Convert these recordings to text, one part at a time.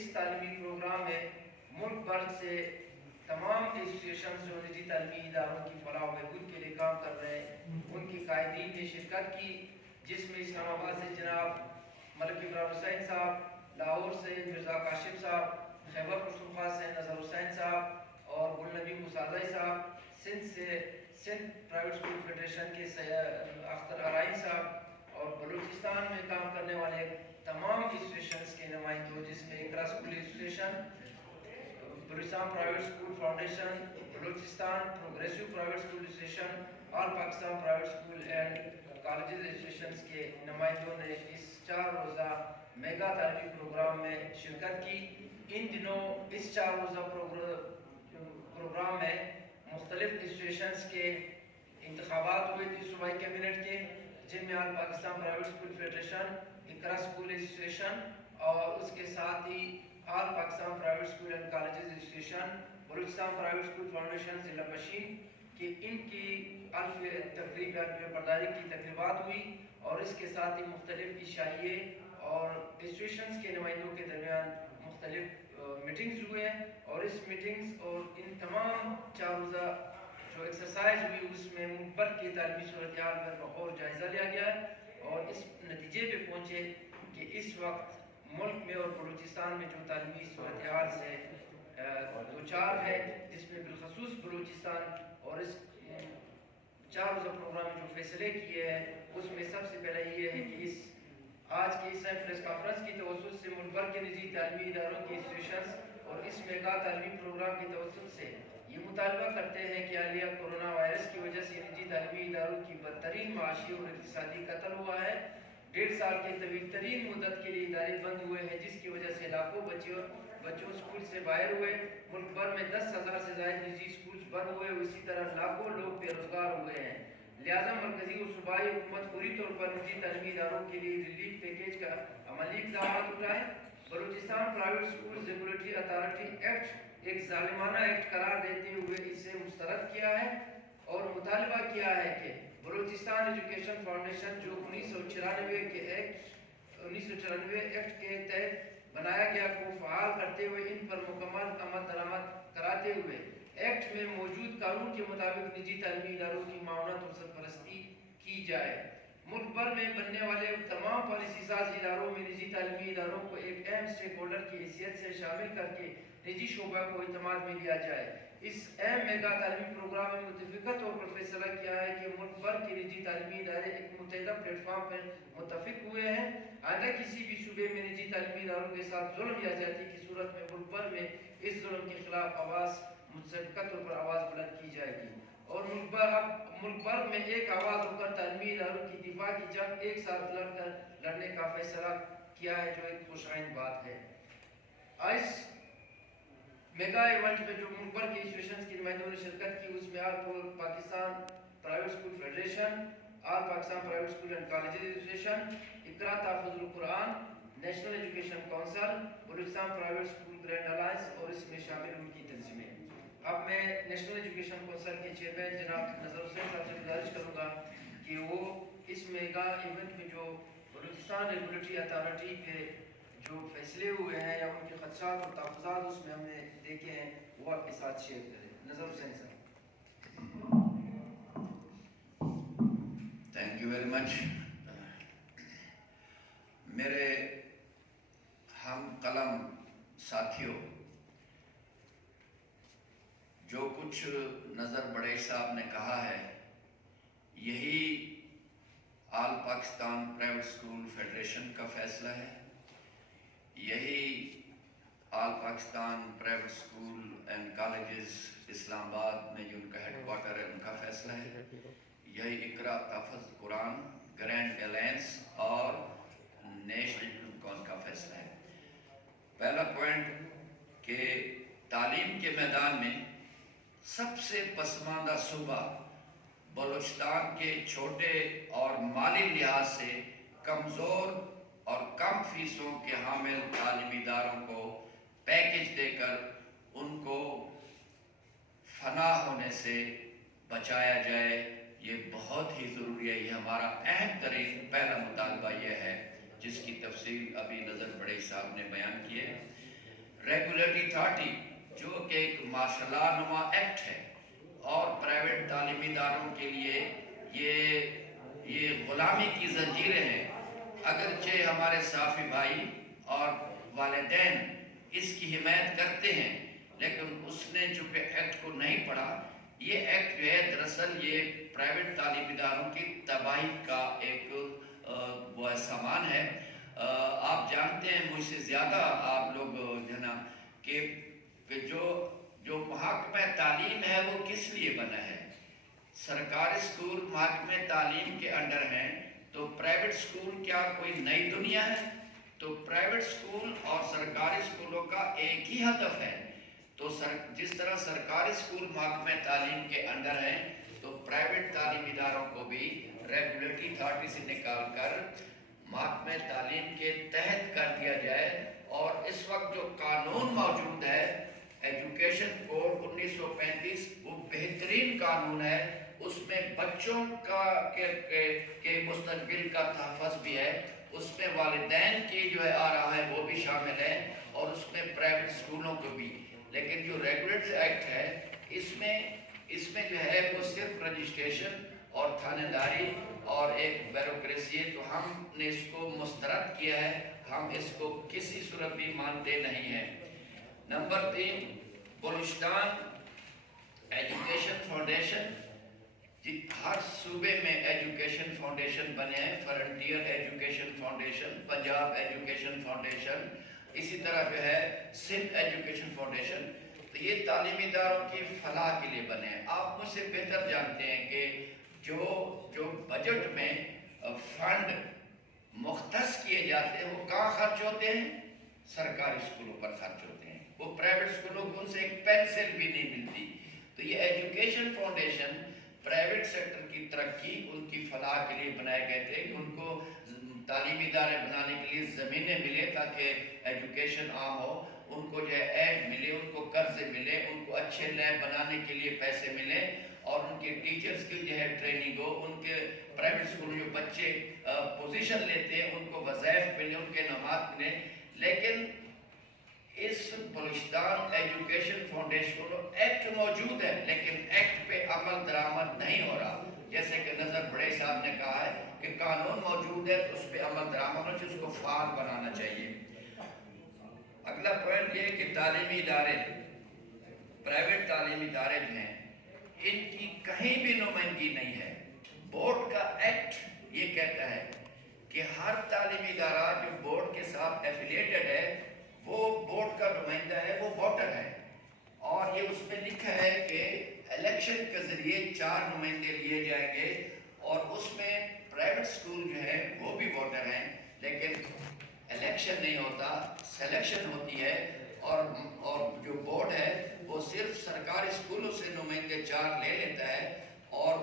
اس تعلیمی پروگرام میں ملک بھر سے تمام ایسوسیشنز جو نجی تعلیمی اداروں کی فلاح و بہبود کے لیے کام کر رہے ہیں ان کی قائدین نے شرکت کی، جس میں اسلام آباد سے جناب ملک ابراہیم حسین صاحب، لاہور سے مرزا کاشف صاحب، خیبر پختونخوا سے نظر حسین صاحب اور گلنبی مساعدہ صاحب، سندھ سے سندھ پرائیویٹ اسکول فیڈریشن کے اختر ارائن صاحب اور بلوچستان میں کام کرنے والے تمام ایسوسیشنز کے نمائندوں، جس میں Iqra school association, Balochistan private school foundation, Balochistan progressive private school association, all Pakistan private school and colleges associations کے نمائندوں نے اس 4 روزہ میگا تعلیمی پروگرام میں شرکت کی۔ ان دنوں اس 4 روزہ پروگرام میں مختلف ایسوسیشنز کے انتخابات ہوئے تھے صوبائی کیبنٹ کے، جن میں all Pakistan private school federation, Iqra school association اور اس کے ساتھ ہی all Pakistan private school and colleges association, Balochistan private school foundation ضلع پشین کہ ان کی تقریب برداری کی تقریبات ہوئی اور اس کے ساتھ ہی مختلف عشائیے اور ایسوسیشنز کے نمائندوں کے درمیان مختلف میٹنگز ہوئے ہیں، اور اس میٹنگز اور ان تمام 4 روزہ جو ایکسرسائز ہوئی اس میں ملک بھر کی تعلیمی صورتحال پر بغور جائزہ لیا گیا اور اس نتیجے پہ پہنچے کہ اس وقت ملک میں اور بلوچستان میں جو تعلیمی صورتحال سے دوچار ہے، جس میں بالخصوص بلوچستان اور اس 4 روزہ پروگرام میں جو فیصلے کیے ہیں اس میں سب سے پہلے یہ ہے کہ اس آج کی اس پریس کانفرنس کی توسط سے ملک بھر کے نجی تعلیمی اداروں کی ایسوسیشنز اور اس میگا تعلیمی پروگرام کی توسط سے یہ مطالبہ کرتے ہیں کہ حالیہ کورونا وائرس کی وجہ سے نجی تعلیمی اداروں کی بدترین معاشی اور اقتصادی قتل ہوا ہے۔ 1.5 سال کے طویل ترین مدت کے لیے ادارے بند ہوئے ہیں، جس کی وجہ سے لاکھوں بچوں اسکول سے باہر ہوئے، ملک بھر میں 10,000 سے زائد نجی اسکولز بند ہوئے اور اسی طرح لاکھوں لوگ بے روزگار ہوئے ہیں۔ لہذا مرکزی اور صوبائی حکومت فوری طور پر نجی تعلیمی اداروں کے لیے ریلیف پیکیج کا عملی اقدامات اٹھائے۔ Balochistan private school regulatory authority act ایک ظالمانہ ایکٹ قرار دیتے ہوئے اسے مسترد کیا ہے اور مطالبہ کیا ہے کہ بلوچستان ایجوکیشن فاؤنڈیشن جو 1994 ایکٹ کے تحت بنایا گیا کو فعال کرتے ہوئے ان پر مکمل آمد درآمد کراتے ہوئے ایکٹ میں موجود قانون کے مطابق نجی تعلیمی اداروں کی معاونت اور سرپرستی کی جائے۔ ملک بھر میں بننے والے تمام پالیسی ساز اداروں میں نجی تعلیمی اداروں کو ایک اہم اسٹیک ہولڈر کی حیثیت سے شامل کر کے نجی شعبہ کو اعتماد میں لیا جائے۔ اس اہم میگا تعلیمی پروگرام میں متفقہ طور پر فیصلہ کیا ہے کہ ملک بھر کے نجی تعلیمی ادارے ایک متحدہ پلیٹ فارم پر متفق ہوئے ہیں۔ آئندہ کسی بھی صوبے میں نجی تعلیمی اداروں کے ساتھ ظلم یا زیادتی کی صورت میں ملک بھر میں اس ظلم کے خلاف متفقہ طور پر آواز بلند کی جائے گی اور ملک بھر میں ایک آواز ہو کر تعلیمی اداروں کی دفاع کی جنگ ایک ساتھ لڑنے کا فیصلہ کیا ہے، جو ایک خوشائند بات ہے۔ اس میگا ایونٹ میں جو ملک بھر کے ایسوسیشنز کی نمائندوں نے شرکت کی، اس میں all Pakistan private school federation, all Pakistan private school and colleges association, Iqra تحفظ القرآن، national education council, Balochistan private school grand alliance اور اس میں شامل ان کی تنظیمیں۔ اب میں نیشنل ایجوکیشن کونسل کے چیئرمین جناب نظر حسین صاحب سے گزارش کروں گا کہ وہ اس میگا ایونٹ میں جو بلوچستان ریگولیٹری اتھارٹی کے جو فیصلے ہوئے ہیں یا ان کے خدشات اور تحفظات اس میں ہم نے دیکھے ہیں وہ آپ کے ساتھ شیئر کریں۔ نظر حسین صاحب۔ Thank you very much. میرے ہم قلم ساتھیوں، جو کچھ نظر بڑے صاحب نے کہا ہے یہی all Pakistan private school federation کا فیصلہ ہے، یہی all Pakistan private school and colleges Islamabad میں جو ان کا ہیڈ کوارٹر ہے ان کا فیصلہ ہے، یہی اقرا تحفظ قرآن گرینڈ الائنس اور نیشنل کونسل کا فیصلہ ہے۔ پہلا پوائنٹ کہ تعلیم کے میدان میں سب سے پسماندہ صوبہ بلوچستان کے چھوٹے اور مالی لحاظ سے کمزور اور کم فیسوں کے حامل تعلیمی اداروں کو پیکج دے کر ان کو فنا ہونے سے بچایا جائے، یہ بہت ہی ضروری ہے۔ یہ ہمارا اہم ترین پہلا مطالبہ یہ ہے، جس کی تفصیل ابھی نظر بڑے صاحب نے بیان کی ہے۔ ریگولیٹری اتھارٹی جو کہ ایک ماشاءاللہ نما ایکٹ ہے اور پرائیویٹ تعلیمی اداروں کے لیے یہ غلامی کی زنجیریں ہیں. اگرچہ ہمارے صحافی بھائی اور والدین اس کی حمایت کرتے ہیں لیکن اس نے چونکہ ایکٹ کو نہیں پڑھا. یہ ایکٹ جو ہے دراصل یہ پرائیویٹ تعلیمی اداروں کی تباہی کا ایک وہ سامان ہے. آپ جانتے ہیں مجھ سے زیادہ آپ لوگ جو ہے نا کہ جو محکمہ تعلیم ہے وہ کس لیے بنا ہے. سرکاری اسکول محکمہ تعلیم کے انڈر ہیں تو پرائیویٹ اسکول کیا کوئی نئی دنیا ہے؟ تو پرائیویٹ اسکول اور سرکاری اسکولوں کا ایک ہی ہدف ہے. تو جس طرح سرکاری اسکول محکمہ تعلیم کے انڈر ہیں تو پرائیویٹ تعلیمی اداروں کو بھی ریگولیٹری اتھارٹی سے نکال کر محکمہ تعلیم کے تحت کر دیا جائے. اور اس وقت جو قانون موجود ہے ایجوکیشن کوڈ 1935 وہ بہترین قانون ہے. اس میں بچوں کے مستقبل کا تحفظ بھی ہے, اس میں والدین کی جو ہے آ رہا ہے وہ بھی شامل ہے اور اس میں پرائیویٹ اسکولوں کو بھی. لیکن جو ریگولیٹری ایکٹ ہے اس میں جو ہے وہ صرف رجسٹریشن اور تھانے داری اور ایک بیوروکریسی ہے. تو ہم نے اس کو مسترد کیا ہے, ہم اس کو کسی صورت بھی مانتے نہیں ہیں. Number 3 Balochistan education foundation. ہر صوبے میں ایجوکیشن فاؤنڈیشن بنے ہیں, frontier education foundation, Punjab education foundation, اسی طرح جو ہے سندھ ایجوکیشن فاؤنڈیشن. تو یہ تعلیمی اداروں کی فلاح کے لیے بنے ہیں. آپ مجھ سے بہتر جانتے ہیں کہ جو بجٹ میں فنڈ مختص کیے جاتے ہیں وہ کہاں خرچ ہوتے ہیں؟ سرکاری اسکولوں پر خرچ ہوتے ہیں. وہ پرائیویٹ اسکولوں کو ان سے ایک پینسل بھی نہیں ملتی. تو یہ ایجوکیشن فاؤنڈیشن پرائیویٹ سیکٹر کی ترقی ان کی فلاح کے لیے بنائے گئے تھے کہ ان کو تعلیمی ادارے بنانے کے لیے زمینیں ملے تاکہ ایجوکیشن عام ہو, ان کو جو ہے ایڈ ملے, ان کو قرضے ملے, ان کو اچھے لیب بنانے کے لیے پیسے ملے اور ان کے ٹیچرز کی جو ہے ٹریننگ ہو, ان کے پرائیویٹ اسکول جو بچے پوزیشن لیتے ہیں ان کو وظائف ملے, ان کے انعامات ملے. لیکن اس بلوچستان ایجوکیشن فاؤنڈیشن کو ایکٹ موجود ہے لیکن ایکٹ پہ عمل درآمد نہیں ہو رہا. جیسے کہ نظر بڑے صاحب نے کہا ہے کہ قانون موجود ہے تو اس پہ عمل درآمد ہونا چاہیے, اس کو فعال بنانا چاہیے. اگلا پوائنٹ یہ کہ تعلیمی ادارے, پرائیویٹ تعلیمی ادارے جو ہیں ان کی کہیں بھی نمائندگی نہیں ہے. بورڈ کا ایکٹ یہ کہتا ہے کہ ہر تعلیمی ادارہ جو بورڈ کے ساتھ ایفیلیٹڈ ہے وہ بورڈ کا نمائندہ ہے, وہ ووٹر ہے. اور یہ اس میں لکھا ہے کہ الیکشن کے ذریعے 4 نمائندے لیے جائیں گے اور اس میں پرائیویٹ اسکول جو ہے وہ بھی ووٹر ہیں لیکن الیکشن نہیں ہوتا, سلیکشن ہوتی ہے. اور جو بورڈ ہے وہ صرف سرکاری اسکولوں سے نمائندے 4 لے لیتا ہے اور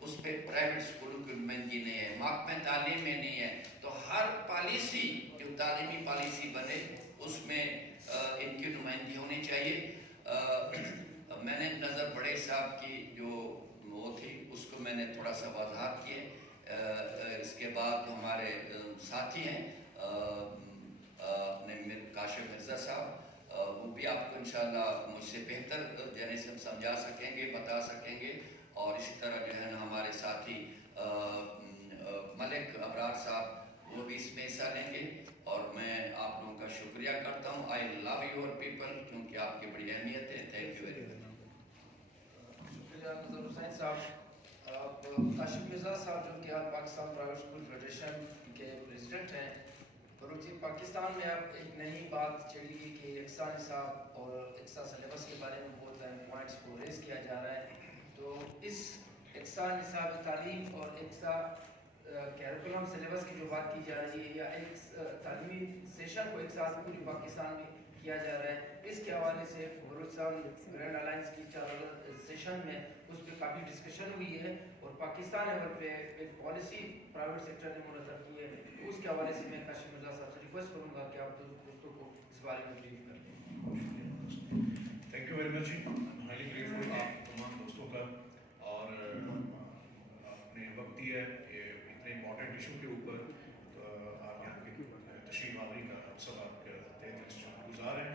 اس پہ پرائیویٹ اسکولوں کی نمائندگی نہیں ہے, محکمہ تعلیم میں نہیں ہے. تو ہر پالیسی جو تعلیمی پالیسی بنے اس میں ان کی نمائندگی ہونی چاہیے. میں نے نظر بڑے صاحب کی جو وہ تھی اس کو میں نے تھوڑا سا وضاحت کیے. اس کے بعد ہمارے ساتھی ہیں اپنے کاشف مرزا صاحب, وہ بھی آپ کو انشاءاللہ مجھ سے بہتر جانے سے ہم سمجھا سکیں گے, بتا سکیں گے. اور اسی طرح جو ہے نا ہمارے ساتھی ملک ابرار صاحب وہ بھی اس میں حصہ لیں گے. اور میں آپ لوگوں کا شکریہ کرتا ہوں. آئی لو یور پیپل, کیونکہ آپ کی بڑی اہمیت ہے. Thank you very much. شکریہ نظر حسین صاحب. کاشف مرزا صاحب جو کہ آپ پاکستان پرائیویٹ اسکول فیڈریشن کے پریزیڈنٹ ہیں, بلوچی پاکستان میں اب ایک نئی بات چلی ہے کہ یکساں نصاب اور یکساں سلیبس کے بارے میں بہت اہم پوائنٹس کو ریز کیا جا رہا ہے. تو اس یکساں نصاب تعلیم اور یکساں کیریکولم سلیبس کی جو بات کی جا رہی ہے یا ایک تعلیمی سیشن کو ایک ساتھ پوری پاکستان میں کیا جا رہا ہے, اس کے حوالے سے بلوچستان گرینڈ الائنس کی سیشن میں اس پہ کافی ڈسکشن ہوئی ہے اور پاکستان لیول پہ ایک پالیسی پرائیویٹ سیکٹر نے منظر کی ہے. اس کے حوالے سے میں کاشف مرزا صاحب سے ریکویسٹ کروں گا کہ آپ دوستوں کو اس بارے میں بریف کریں. Thank you very much. Highly grateful آپ تمام دوستوں کا اور آپ نے وقت دیا ہے کہ اتنے امپورٹنٹ ایشو کے اوپر آپ یہاں کی تشریف آوری کا ہم سب آپ کے تہہ دل سے گزار ہیں.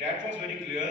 that was very clear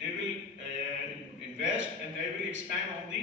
they will invest and they will expand on the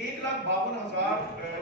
1,52,000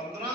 15